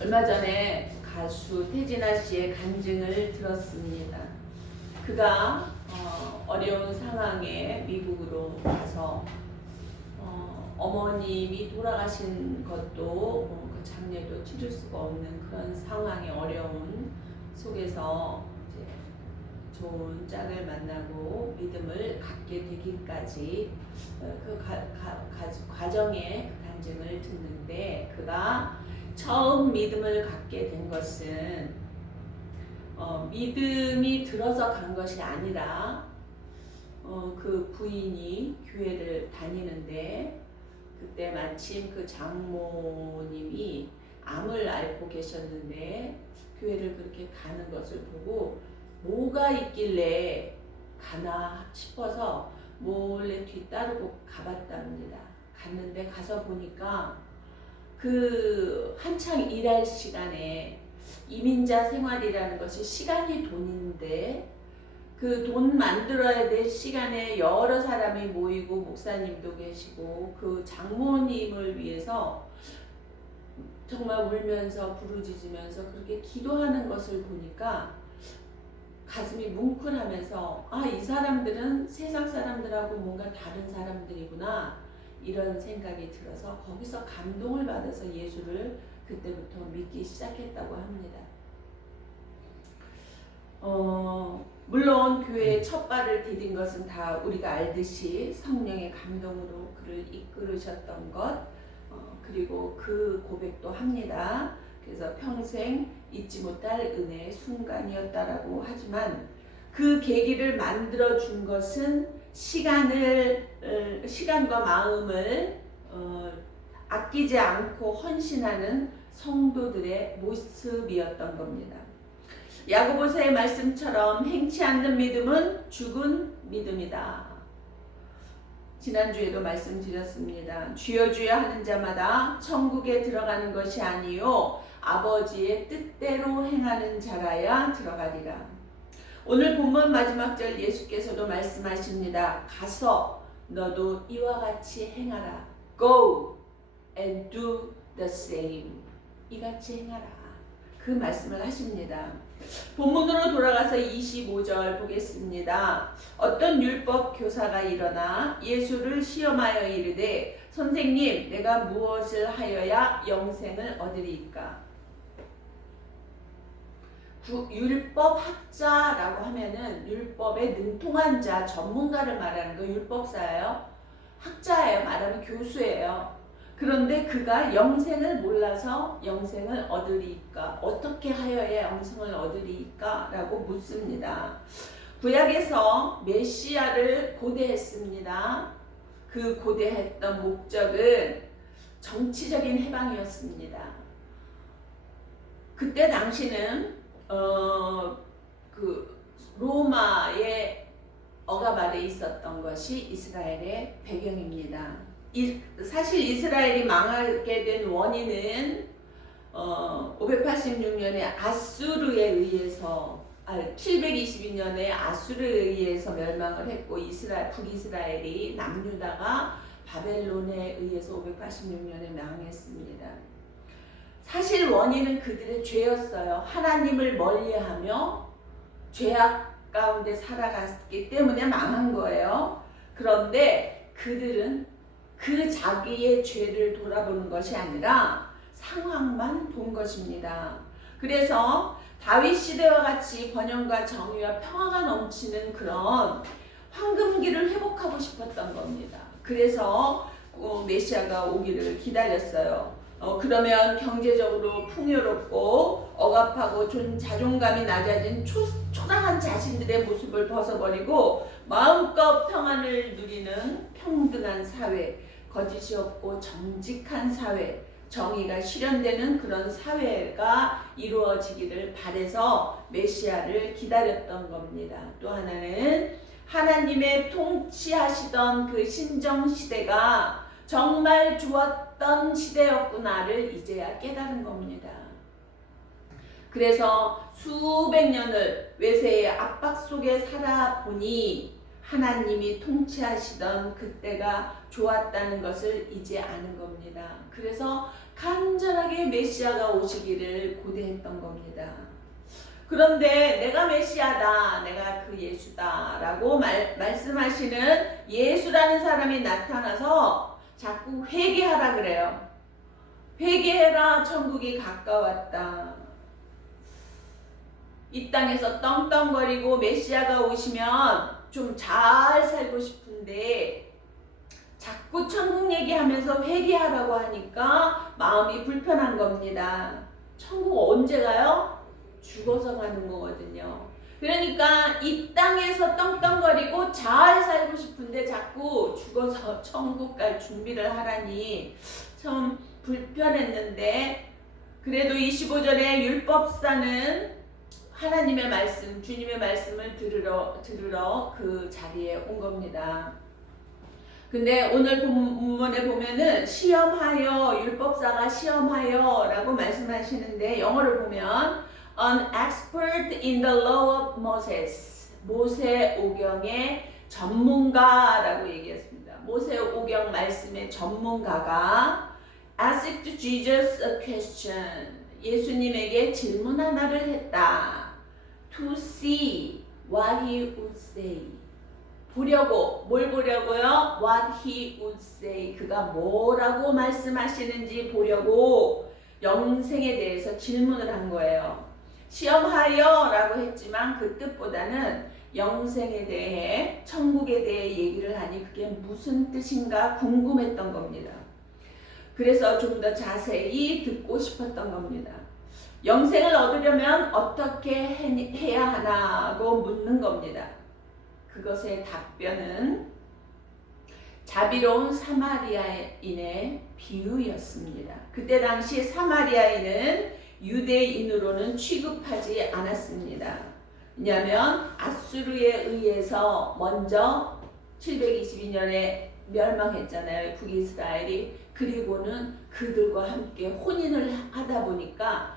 얼마 전에 가수 태진아 씨의 간증을 들었습니다. 그가 어려운 상황에 미국으로 가서 어머님이 돌아가신 것도 그 장례도 치를 수가 없는 그런 상황의 어려운 속에서 이제 좋은 짝을 만나고 믿음을 갖게 되기까지 그 과정의 그 간증을 듣는데, 그가 처음 믿음을 갖게 된 것은 믿음이 들어서 간 것이 아니라 그 부인이 교회를 다니는데 그때 마침 그 장모님이 암을 앓고 계셨는데 교회를 그렇게 가는 것을 보고 뭐가 있길래 가나 싶어서 몰래 뒤따르고 가봤답니다. 갔는데 가서 보니까 그 한창 일할 시간에, 이민자 생활이라는 것이 시간이 돈인데 그 돈 만들어야 될 시간에 여러 사람이 모이고 목사님도 계시고 그 장모님을 위해서 정말 울면서 부르짖으면서 그렇게 기도하는 것을 보니까 가슴이 뭉클하면서, 이 사람들은 세상 사람들하고 뭔가 다른 사람들이구나, 이런 생각이 들어서 거기서 감동을 받아서 예수를 그때부터 믿기 시작했다고 합니다. 물론 교회에 첫 발을 디딘 것은 다 우리가 알듯이 성령의 감동으로 그를 이끌으셨던 것, 그리고 그 고백도 합니다. 그래서 평생 잊지 못할 은혜의 순간이었다라고 하지만 그 계기를 만들어 준 것은 시간과 마음을 아끼지 않고 헌신하는 성도들의 모습이었던 겁니다. 야고보서의 말씀처럼 행치 않는 믿음은 죽은 믿음이다. 지난주에도 말씀드렸습니다. 주여 주여 하는 자마다 천국에 들어가는 것이 아니요 아버지의 뜻대로 행하는 자라야 들어가리라. 오늘 본문 마지막 절 예수께서도 말씀하십니다. 가서 너도 이와 같이 행하라. Go and do the same. 이같이 행하라. 그 말씀을 하십니다. 본문으로 돌아가서 25절 보겠습니다. 어떤 율법 교사가 일어나 예수를 시험하여 이르되, 선생님, 내가 무엇을 하여야 영생을 얻으리이까? 율법 학자라고 하면은 율법에 능통한 자, 전문가를 말하는 거 율법사예요. 학자예요. 말하면 교수예요. 그런데 그가 영생을 몰라서 영생을 얻으리이까? 어떻게 하여야 영생을 얻으리이까? 라고 묻습니다. 구약에서 메시아를 고대했습니다. 그 고대했던 목적은 정치적인 해방이었습니다. 그때 당시는 그 로마의 억압 아래 있었던 것이 이스라엘의 배경입니다. 사실 이스라엘이 망하게 된 원인은 586년에 아수르에 의해서 722년에 아수르에 의해서 멸망을 했고 북이스라엘이 남유다가 바벨론에 의해서 586년에 망했습니다. 사실 원인은 그들의 죄였어요. 하나님을 멀리하며 죄악 가운데 살아갔기 때문에 망한 거예요. 그런데 그들은 그 자기의 죄를 돌아보는 것이 아니라 상황만 본 것입니다. 그래서 다윗 시대와 같이 번영과 정의와 평화가 넘치는 그런 황금기를 회복하고 싶었던 겁니다. 그래서 메시아가 오기를 기다렸어요. 그러면 경제적으로 풍요롭고 억압하고 자존감이 낮아진 초라한 자신들의 모습을 벗어버리고 마음껏 평안을 누리는 평등한 사회, 거짓이 없고 정직한 사회, 정의가 실현되는 그런 사회가 이루어지기를 바라서 메시아를 기다렸던 겁니다. 또 하나는 하나님의 통치하시던 그 신정시대가 정말 좋았던 시대였구나를 이제야 깨달은 겁니다. 그래서 수백 년을 외세의 압박 속에 살아보니 하나님이 통치하시던 그때가 좋았다는 것을 이제 아는 겁니다. 그래서 간절하게 메시아가 오시기를 고대했던 겁니다. 그런데 내가 메시아다, 내가 그 예수다 라고 말씀하시는 예수라는 사람이 나타나서 자꾸 회개하라 그래요. 회개해라, 천국이 가까웠다. 이 땅에서 떵떵거리고 메시아가 오시면 좀 잘 살고 싶은데 자꾸 천국 얘기하면서 회개하라고 하니까 마음이 불편한 겁니다. 천국 언제 가요? 죽어서 가는 거거든요. 그러니까 이 땅에서 떵떵거리고 잘 살고 싶은데 자꾸 죽어서 천국 갈 준비를 하라니 참 불편했는데, 그래도 25절에 율법사는 하나님의 말씀, 주님의 말씀을 들으러 그 자리에 온 겁니다. 근데 오늘 본문에 보면은 시험하여, 율법사가 시험하여 라고 말씀하시는데 영어를 보면 An expert in the law of Moses, 모세오경의 전문가라고 얘기했습니다. 모세오경 말씀의 전문가가 asked Jesus a question, 예수님에게 질문 하나를 했다. To see what he would say, 보려고, 뭘 보려고요? What he would say, 그가 뭐라고 말씀하시는지 보려고 영생에 대해서 질문을 한 거예요. 시험하여 라고 했지만 그 뜻보다는 영생에 대해, 천국에 대해 얘기를 하니 그게 무슨 뜻인가 궁금했던 겁니다. 그래서 좀 더 자세히 듣고 싶었던 겁니다. 영생을 얻으려면 어떻게 해야 하나고 묻는 겁니다. 그것의 답변은 자비로운 사마리아인의 비유였습니다. 그때 당시 사마리아인은 유대인으로는 취급하지 않았습니다. 왜냐하면 아수르에 의해서 먼저 722년에 멸망했잖아요, 북이스라엘이. 그리고는 그들과 함께 혼인을 하다 보니까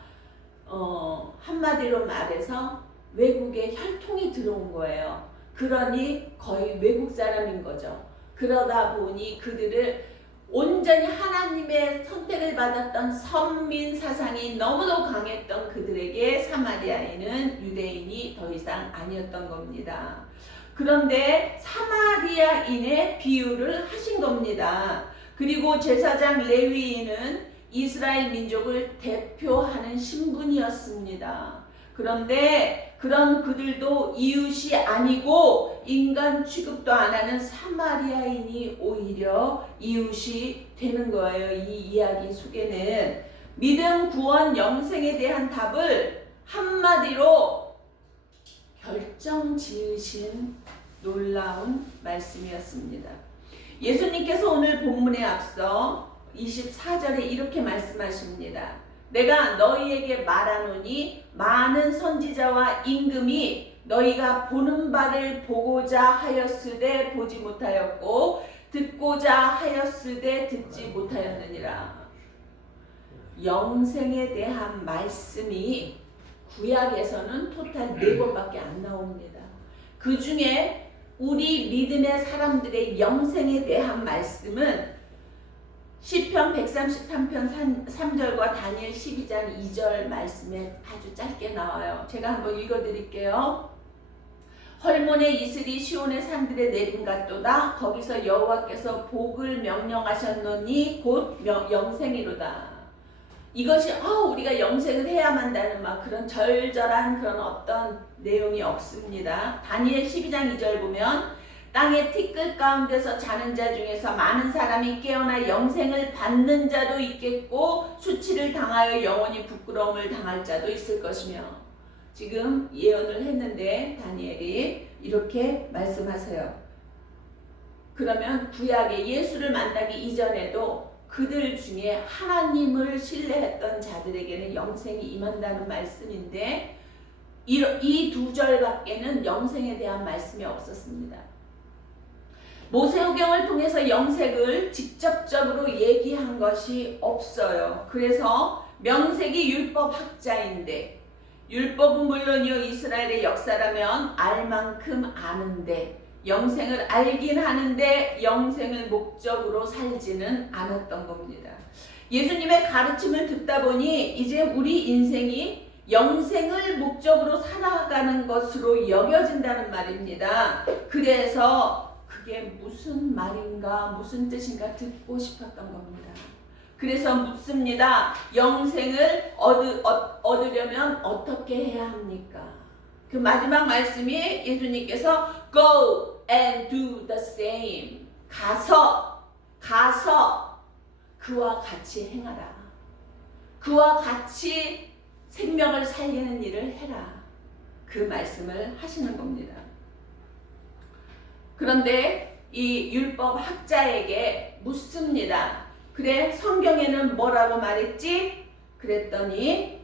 한마디로 말해서 외국에 혈통이 들어온 거예요. 그러니 거의 외국 사람인 거죠. 그러다 보니 그들을 온전히 하나님의 선택을 받았던 선민 사상이 너무도 강했던 그들에게 사마리아인은 유대인이 더 이상 아니었던 겁니다. 그런데 사마리아인의 비유를 하신 겁니다. 그리고 제사장 레위인은 이스라엘 민족을 대표하는 신분이었습니다. 그런데 그런 그들도 이웃이 아니고 인간 취급도 안 하는 사마리아인이 오히려 이웃이 되는 거예요. 이 이야기 속에는 믿음, 구원, 영생에 대한 답을 한마디로 결정 지으신 놀라운 말씀이었습니다. 예수님께서 오늘 본문에 앞서 24절에 이렇게 말씀하십니다. 내가 너희에게 말하노니 많은 선지자와 임금이 너희가 보는 바를 보고자 하였으되 보지 못하였고 듣고자 하였으되 듣지 못하였느니라. 영생에 대한 말씀이 구약에서는 토탈 4번밖에 안 나옵니다. 그 중에 우리 믿음의 사람들의 영생에 대한 말씀은 시편 133편 3절과 다니엘 12장 2절 말씀에 아주 짧게 나와요. 제가 한번 읽어드릴게요. 헐몬의 이슬이 시온의 산들에 내린 같도다. 거기서 여호와께서 복을 명령하셨노니 곧 영생이로다. 이것이 우리가 영생을 해야만 한다는 막 그런 절절한 그런 어떤 내용이 없습니다. 다니엘 12장 2절 보면 땅의 티끌 가운데서 자는 자 중에서 많은 사람이 깨어나 영생을 받는 자도 있겠고 수치를 당하여 영원히 부끄러움을 당할 자도 있을 것이며, 지금 예언을 했는데 다니엘이 이렇게 말씀하세요. 그러면 구약의 예수를 만나기 이전에도 그들 중에 하나님을 신뢰했던 자들에게는 영생이 임한다는 말씀인데 이 2절밖에는 영생에 대한 말씀이 없었습니다. 모세오경을 통해서 영생을 직접적으로 얘기한 것이 없어요. 그래서 명색이 율법학자인데, 율법은 물론이요 이스라엘의 역사라면 알 만큼 아는데 영생을 알긴 하는데 영생을 목적으로 살지는 않았던 겁니다. 예수님의 가르침을 듣다 보니 이제 우리 인생이 영생을 목적으로 살아가는 것으로 여겨진다는 말입니다. 그래서 그게 무슨 말인가, 무슨 뜻인가 듣고 싶었던 겁니다. 그래서 묻습니다. 영생을 얻으려면 어떻게 해야 합니까? 그 마지막 말씀이 예수님께서 Go and do the same. 가서 그와 같이 행하라. 그와 같이 생명을 살리는 일을 해라. 그 말씀을 하시는 겁니다. 그런데 이 율법 학자에게 묻습니다. 그래, 성경에는 뭐라고 말했지? 그랬더니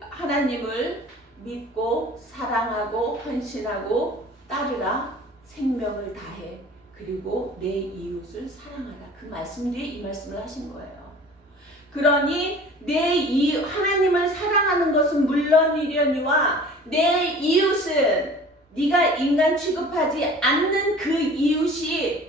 하나님을 믿고 사랑하고 헌신하고 따르라. 생명을 다해. 그리고 내 이웃을 사랑하라. 그 말씀 뒤에 이 말씀을 하신 거예요. 그러니 하나님을 사랑하는 것은 물론이려니와 내 이웃은 네가 인간 취급하지 않는 그 이웃이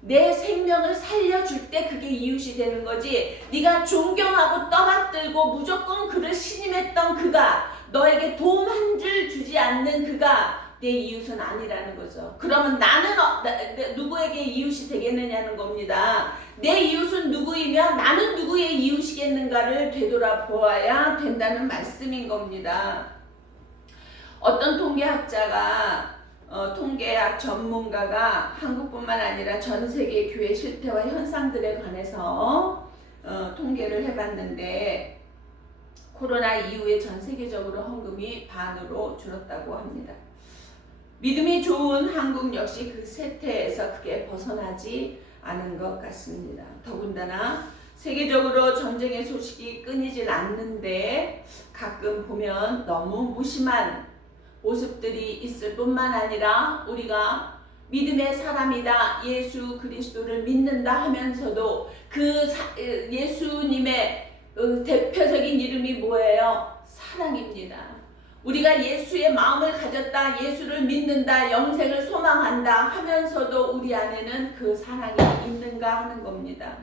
내 생명을 살려줄 때 그게 이웃이 되는 거지. 네가 존경하고 떠받들고 무조건 그를 신임했던 그가 너에게 도움 한 줄 주지 않는 그가 내 이웃은 아니라는 거죠. 그러면 나는 누구에게 이웃이 되겠느냐는 겁니다. 내 이웃은 누구이며 나는 누구의 이웃이겠는가를 되돌아보아야 된다는 말씀인 겁니다. 어떤 통계학자가 통계학 전문가가 한국뿐만 아니라 전 세계 교회 실태와 현상들에 관해서 통계를 해봤는데 코로나 이후에 전 세계적으로 헌금이 반으로 줄었다고 합니다. 믿음이 좋은 한국 역시 그 세태에서 크게 벗어나지 않은 것 같습니다. 더군다나 세계적으로 전쟁의 소식이 끊이질 않는데 가끔 보면 너무 무심한 모습들이 있을 뿐만 아니라 우리가 믿음의 사람이다, 예수 그리스도를 믿는다 하면서도 그 예수님의 대표적인 이름이 뭐예요? 사랑입니다. 우리가 예수의 마음을 가졌다, 예수를 믿는다, 영생을 소망한다 하면서도 우리 안에는 그 사랑이 있는가 하는 겁니다.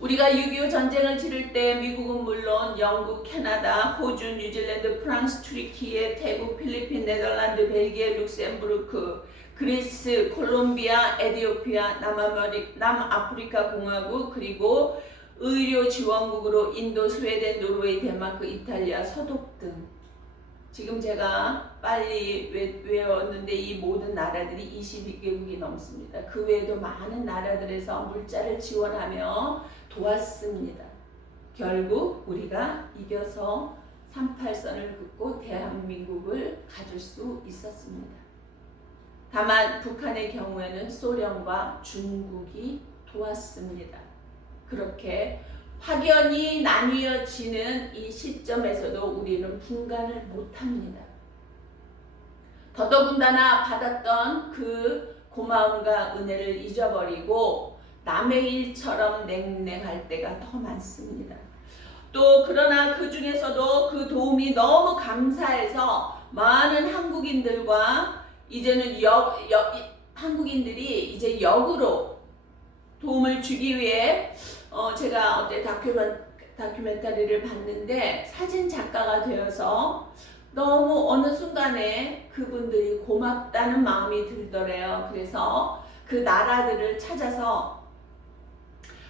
우리가 6.25 전쟁을 치를 때 미국은 물론 영국, 캐나다, 호주, 뉴질랜드, 프랑스, 튀르키예, 태국, 필리핀, 네덜란드, 벨기에, 룩셈부르크, 그리스, 콜롬비아, 에티오피아, 남아프리카 공화국, 그리고 의료 지원국으로 인도, 스웨덴, 노르웨이, 덴마크, 이탈리아, 서독 등 지금 제가 빨리 외웠는데 이 모든 나라들이 22개국이 넘습니다. 그 외에도 많은 나라들에서 물자를 지원하며 도왔습니다. 결국 우리가 이겨서 38선을 긋고 대한민국을 가질 수 있었습니다. 다만 북한의 경우에는 소련과 중국이 도왔습니다. 그렇게 확연히 나뉘어지는 이 시점에서도 우리는 분간을 못합니다. 더더군다나 받았던 그 고마움과 은혜를 잊어버리고 남의 일처럼 냉랭할 때가 더 많습니다. 또 그러나 그 중에서도 그 도움이 너무 감사해서 많은 한국인들과 이제는 한국인들이 이제 역으로 도움을 주기 위해 제가 어제 다큐멘터리를 봤는데 사진 작가가 되어서 너무 어느 순간에 그분들이 고맙다는 마음이 들더래요. 그래서 그 나라들을 찾아서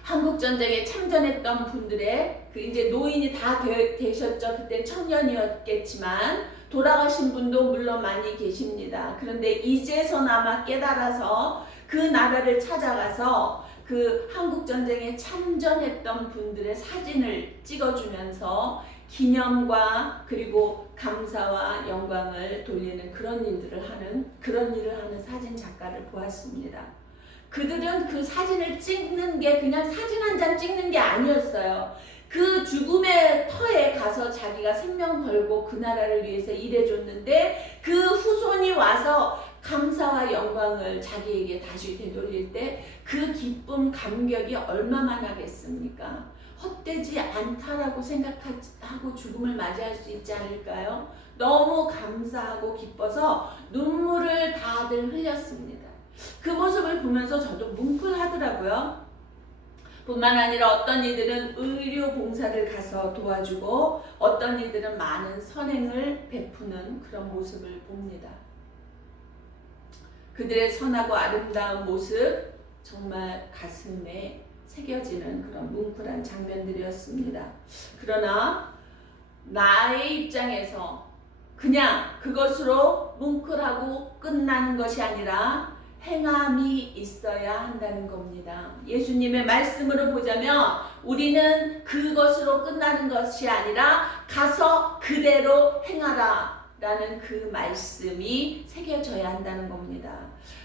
한국전쟁에 참전했던 분들의 그 이제 노인이 다 되셨죠. 그때 청년이었겠지만 돌아가신 분도 물론 많이 계십니다. 그런데 이제서나마 깨달아서 그 나라를 찾아가서 그 한국전쟁에 참전했던 분들의 사진을 찍어주면서 기념과 그리고 감사와 영광을 돌리는 그런 일을 하는 사진 작가를 보았습니다. 그들은 그 사진을 찍는 게 그냥 사진 한 장 찍는 게 아니었어요. 그 죽음의 터에 가서 자기가 생명 걸고 그 나라를 위해서 일해줬는데 그 후손이 와서 감사와 영광을 자기에게 다시 되돌릴 때 그 기쁨, 감격이 얼마만하겠습니까? 헛되지 않다라고 생각하고 죽음을 맞이할 수 있지 않을까요? 너무 감사하고 기뻐서 눈물을 다들 흘렸습니다. 그 모습을 보면서 저도 뭉클하더라고요. 뿐만 아니라 어떤 이들은 의료 봉사를 가서 도와주고 어떤 이들은 많은 선행을 베푸는 그런 모습을 봅니다. 그들의 선하고 아름다운 모습 정말 가슴에 새겨지는 그런 뭉클한 장면들이었습니다. 그러나 나의 입장에서 그냥 그것으로 뭉클하고 끝나는 것이 아니라 행함이 있어야 한다는 겁니다. 예수님의 말씀으로 보자면 우리는 그것으로 끝나는 것이 아니라 가서 그대로 행하라 라는 그 말씀이 새겨져야 한다는 겁니다.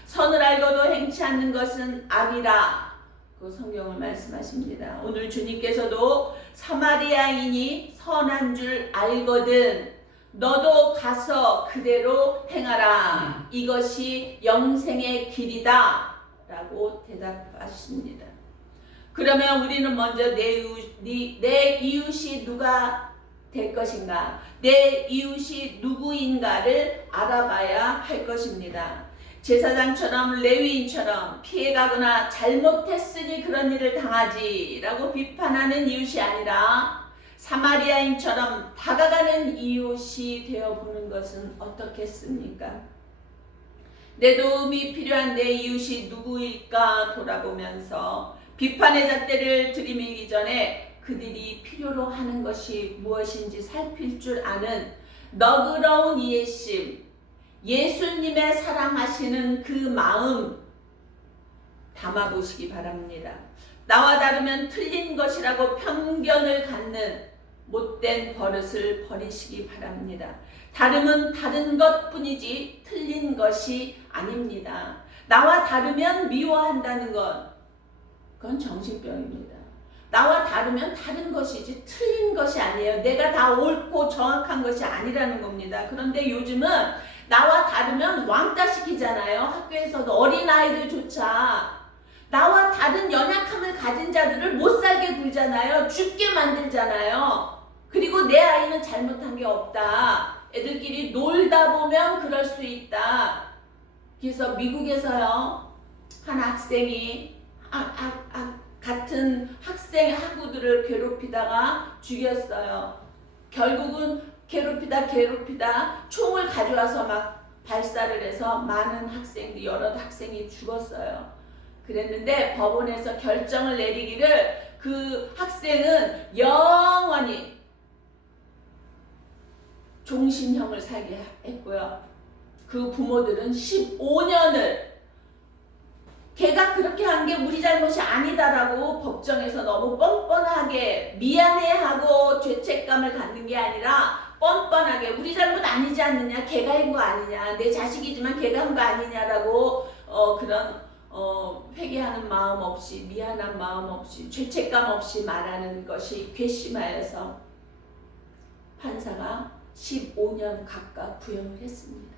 선을 알고도 행치 않는 것은 악이라 그 성경을 말씀하십니다. 오늘 주님께서도 사마리아인이 선한 줄 알거든 너도 가서 그대로 행하라. 이것이 영생의 길이다. 라고 대답하십니다. 그러면 우리는 먼저 내 이웃이 누가 될 것인가? 내 이웃이 누구인가를 알아봐야 할 것입니다. 제사장처럼 레위인처럼 피해가거나 잘못했으니 그런 일을 당하지 라고 비판하는 이웃이 아니라 사마리아인처럼 다가가는 이웃이 되어보는 것은 어떻겠습니까? 내 도움이 필요한 내 이웃이 누구일까 돌아보면서 비판의 잣대를 들이밀기 전에 그들이 필요로 하는 것이 무엇인지 살필 줄 아는 너그러운 이해심, 예수님의 사랑하시는 그 마음 담아보시기 바랍니다. 나와 다르면 틀린 것이라고 편견을 갖는 못된 버릇을 버리시기 바랍니다. 다름은 다른 것뿐이지 틀린 것이 아닙니다. 나와 다르면 미워한다는 것, 그건 정신병입니다. 나와 다르면 다른 것이지 틀린 것이 아니에요. 내가 다 옳고 정확한 것이 아니라는 겁니다. 그런데 요즘은 나와 다르면 왕따시키잖아요. 학교에서도 어린아이들조차 나와 다른 연약함을 가진 자들을 못 살게 굴잖아요. 죽게 만들잖아요. 그리고 내 아이는 잘못한 게 없다. 애들끼리 놀다 보면 그럴 수 있다. 그래서 미국에서요, 한 학생이 같은 학우들을 괴롭히다가 죽였어요. 결국은 괴롭히다 총을 가져와서 막 발사를 해서 많은 학생들이, 여러 학생이 죽었어요. 그랬는데 법원에서 결정을 내리기를 그 학생은 영원히 종신형을 살게 했고요. 그 부모들은 15년을 걔가 그렇게 한 게 우리 잘못이 아니다라고 법정에서 너무 뻔뻔하게 미안해하고 죄책감을 갖는 게 아니라 뻔뻔하게 우리 잘못 아니지 않느냐, 걔가 한 거 아니냐, 내 자식이지만 걔가 한 거 아니냐라고 그런 회개하는 마음 없이, 미안한 마음 없이, 죄책감 없이 말하는 것이 괘씸하여서 판사가 15년 각각 구형을 했습니다.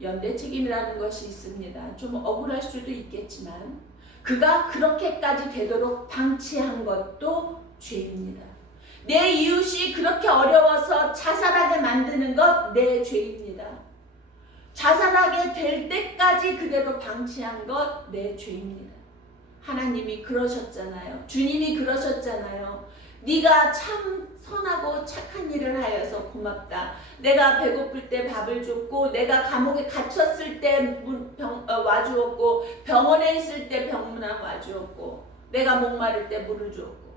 연대 책임이라는 것이 있습니다. 좀 억울할 수도 있겠지만 그가 그렇게까지 되도록 방치한 것도 죄입니다. 내 이웃이 그렇게 어려워서 자살하게 만드는 것 내 죄입니다. 자살하게 될 때까지 그대로 방치한 것 내 죄입니다. 하나님이 그러셨잖아요. 주님이 그러셨잖아요. 네가 참 선하고 착한 일을 하여서 고맙다. 내가 배고플 때 밥을 줬고, 내가 감옥에 갇혔을 때 와주었고, 병원에 있을 때 병문안 와주었고, 내가 목마를 때 물을 주었고.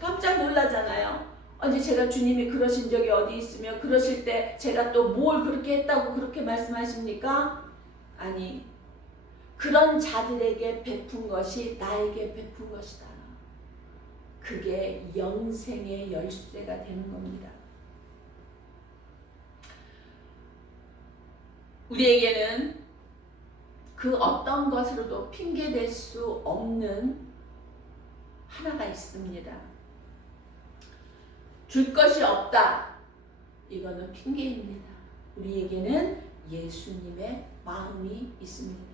깜짝 놀라잖아요. 아니 제가 주님이 그러신 적이 어디 있으며 그러실 때 제가 또 뭘 그렇게 했다고 그렇게 말씀하십니까? 아니, 그런 자들에게 베푼 것이 나에게 베푼 것이다. 그게 영생의 열쇠가 되는 겁니다. 우리에게는 그 어떤 것으로도 핑계댈 수 없는 하나가 있습니다. 줄 것이 없다. 이거는 핑계입니다. 우리에게는 예수님의 마음이 있습니다.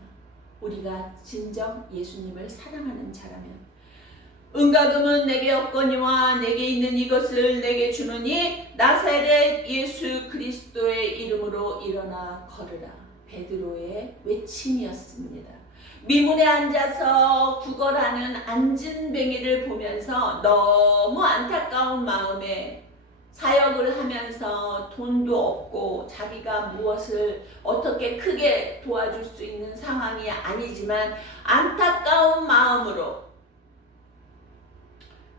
우리가 진정 예수님을 사랑하는 자라면 은과 금은 내게 없거니와 내게 있는 이것을 내게 주노니 나사렛 예수 그리스도의 이름으로 일어나 걸으라. 베드로의 외침이었습니다. 미문에 앉아서 구걸하는 안진뱅이를 보면서 너무 안타까운 마음에 사역을 하면서 돈도 없고 자기가 무엇을 어떻게 크게 도와줄 수 있는 상황이 아니지만 안타까운 마음으로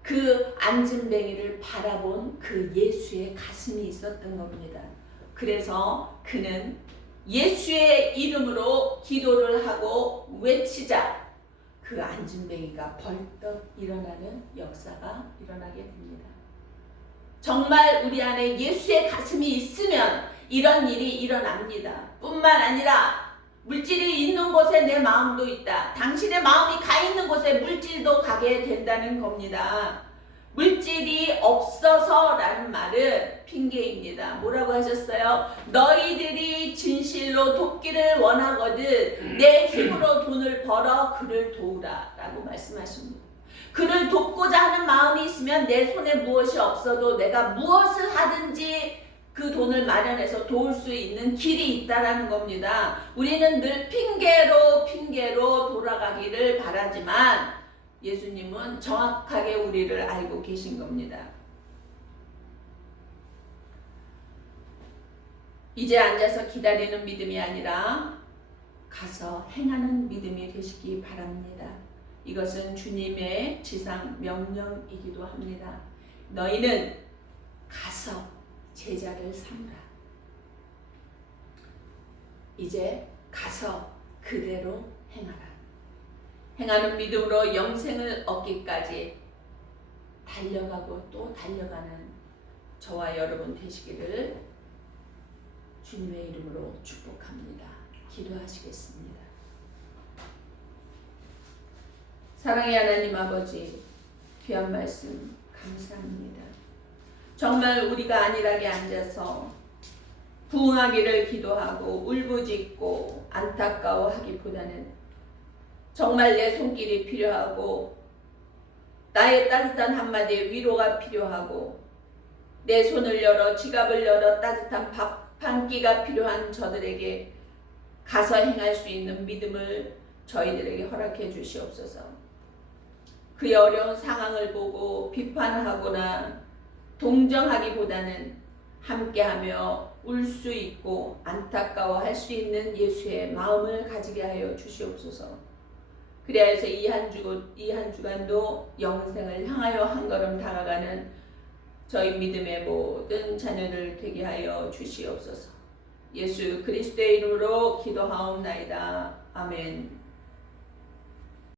그 안진뱅이를 바라본 그 예수의 가슴이 있었던 겁니다. 그래서 그는 예수의 이름으로 기도를 하고 외치자 그 안진뱅이가 벌떡 일어나는 역사가 일어나게 됩니다. 정말 우리 안에 예수의 가슴이 있으면 이런 일이 일어납니다. 뿐만 아니라 물질이 있는 곳에 내 마음도 있다. 당신의 마음이 가 있는 곳에 물질도 가게 된다는 겁니다. 물질이 없어서라는 말은 핑계입니다. 뭐라고 하셨어요? 너희들이 진실로 돕기를 원하거든 내 힘으로 돈을 벌어 그를 도우라 라고 말씀하십니다. 그를 돕고자 하는 마음이 있으면 내 손에 무엇이 없어도 내가 무엇을 하든지 그 돈을 마련해서 도울 수 있는 길이 있다라는 겁니다. 우리는 늘 핑계로 돌아가기를 바라지만 예수님은 정확하게 우리를 알고 계신 겁니다. 이제 앉아서 기다리는 믿음이 아니라 가서 행하는 믿음이 되시기 바랍니다. 이것은 주님의 지상 명령이기도 합니다. 너희는 가서 제자를 삼으라. 이제 가서 그대로 행하라. 행하는 믿음으로 영생을 얻기까지 달려가고 또 달려가는 저와 여러분 되시기를 주님의 이름으로 축복합니다. 기도하시겠습니다. 사랑의 하나님 아버지, 귀한 말씀 감사합니다. 정말 우리가 안일하게 앉아서 부흥하기를 기도하고 울부짖고 안타까워하기보다는 정말 내 손길이 필요하고 나의 따뜻한 한마디의 위로가 필요하고 내 손을 열어 지갑을 열어 따뜻한 밥 한 끼가 필요한 저들에게 가서 행할 수 있는 믿음을 저희들에게 허락해 주시옵소서. 그의 어려운 상황을 보고 비판하거나 동정하기보다는 함께하며 울 수 있고 안타까워할 수 있는 예수의 마음을 가지게 하여 주시옵소서. 그래야 해서 이 한 주간도 영생을 향하여 한 걸음 다가가는 저희 믿음의 모든 자녀들 되게 하여 주시옵소서. 예수 그리스도의 이름으로 기도하옵나이다. 아멘.